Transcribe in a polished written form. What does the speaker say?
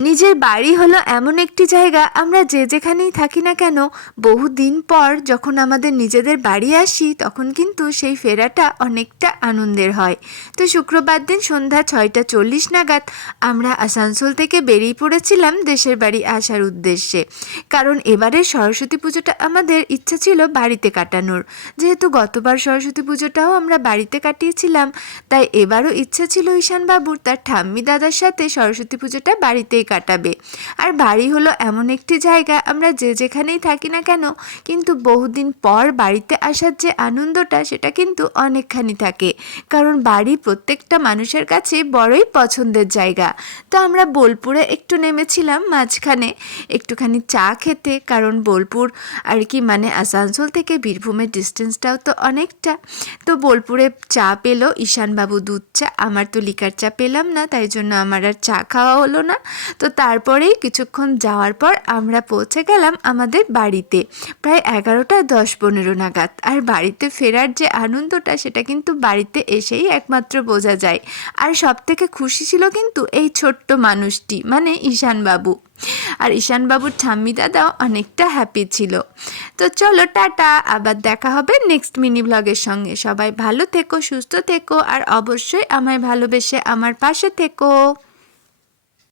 নিজের বাড়ি হলো এমন একটি জায়গা, আমরা যে যেখানেই থাকি না কেন বহুদিন পর যখন আমাদের নিজেদের বাড়ি আসি তখন কিন্তু সেই ফেরাটা অনেকটা আনন্দের হয়। তো শুক্রবার দিন সন্ধ্যা 6:40 নাগাদ আমরা আসানসোল থেকে বেরিয়ে পড়েছিলাম দেশের বাড়ি আসার উদ্দেশ্যে। কারণ এবারের সরস্বতী পুজোটা আমাদের ইচ্ছা ছিল বাড়িতে কাটানোর। যেহেতু গতবার সরস্বতী পুজোটাও আমরা বাড়িতে কাটিয়েছিলাম, তাই এবারও ইচ্ছা ছিল ঈশানবাবুর তার ঠাম্মি দাদার সাথে সরস্বতী পুজোটা বাড়িতেই কাটাবে। আর বাড়ি হলো এমন একটি জায়গা, আমরা যে যেখানেই থাকি না কেন কিন্তু বহুদিন পর বাড়িতে আসার যে আনন্দটা সেটা কিন্তু অনেকখানি থাকে। কারণ বাড়ি প্রত্যেকটা মানুষের কাছে বড়ই পছন্দের জায়গা। তো আমরা বোলপুরে একটু নেমেছিলাম মাঝখানে একটুখানি চা খেতে, কারণ বোলপুর আর কি মানে আসানসোল থেকে বীরভূমের ডিস্টেন্সটাও তো অনেকটা। তো বোলপুরে চা পেলো ঈশানবাবু দুধ চা, আমার তো লিকার চা পেলাম না, তাই জন্য আমার আর চা খাওয়া হলো না। তো তারপরেই কিছুক্ষণ যাওয়ার পর আমরা পৌঁছে গেলাম আমাদের বাড়িতে প্রায় 11:10-15 নাগাদ। আর বাড়িতে ফেরার যে আনন্দটা সেটা কিন্তু বাড়িতে এসেই একমাত্র বোঝা যায়। আর সবথেকে খুশি ছিল কিন্তু এই ছোট্ট মানুষটি মানে ঈশানবাবু। আর ঈশানবাবুর ঠাম্মি দাদাও অনেকটা হ্যাপি ছিল। তো চলো টাটা, আবার দেখা হবে নেক্সট মিনি ব্লগের সঙ্গে। সবাই ভালো থেকো, সুস্থ থেকো, আর অবশ্যই আমায় ভালোবেসে আমার পাশে থেকো।